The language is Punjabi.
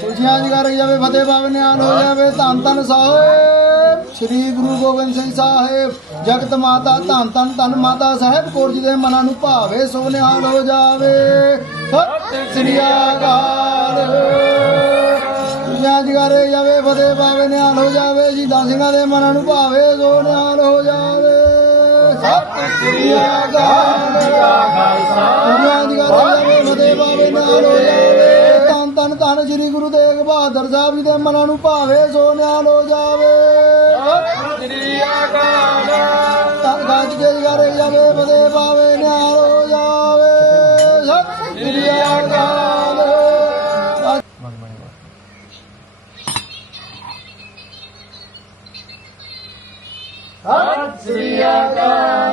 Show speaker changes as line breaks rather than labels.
ਖੁਸ਼ੀਆਂ ਦੀ ਜਾਵੇ, ਫਤਿਹ ਪਾਵੇ ਨਿਆਣ ਹੋ ਜਾਵੇ, ਧੰਨ ਧੰਨ ਸਾਹਿਬ। ਸ੍ਰੀ ਗੁਰੂ ਗੋਬਿੰਦ ਸਿੰਘ ਸਾਹਿਬ, ਜਗਤ ਮਾਤਾ, ਧੰਨ ਧੰਨ ਧੰਨ ਮਾਤਾ ਸਾਹਿਬ ਕੋਰ ਜੀ ਦੇ ਮਨਾਂ ਨੂੰ ਭਾਵੇ ਸੋ ਨਿਹਾਲ ਹੋ ਜਾਵੇ। ਸਤਿ ਸ੍ਰੀ ਅਕਾਲ। ਖੁਸ਼ੀਆਂ ਦੀ ਜਾਵੇ, ਫਤਿਹ ਪਾਵੇ ਨਿਹਾਲ ਹੋ ਜਾਵੇ ਜੀ ਸਿੰਘਾਂ ਦੇ ਮਨਾਂ ਨੂੰ ਭਾਵੇ ਸੋ ਨਿਹਾਲ ਹੋ ਜਾਵੇ। ਸਤਿ ਸ੍ਰੀ ਅਕਾਲ। ਧੰਨ ਸ੍ਰੀ ਗੁਰੂ ਤੇਗ ਬਹਾਦਰ ਸਾਹਿਬ ਜੀ ਦੇ ਮਨਾਂ ਨੂੰ ਭਾਵੇ ਸੋ ਨਿਹਾਲ ਹੋ ਜਾਵੇ।
ਸ੍ਰੀ ਅਕਾਲ
ਧੰਨ ਗੱਜ ਕੇ ਜਗਾਰੇ ਜਾਵੇ ਫਤਿਹ ਭਾਵੇ ਨਿਹਾਲ ਹੋ ਜਾਵੇ। ਸ੍ਰੀ ਅਕਾਲ
ਸ੍ਰੀ ਅਕਾਲ।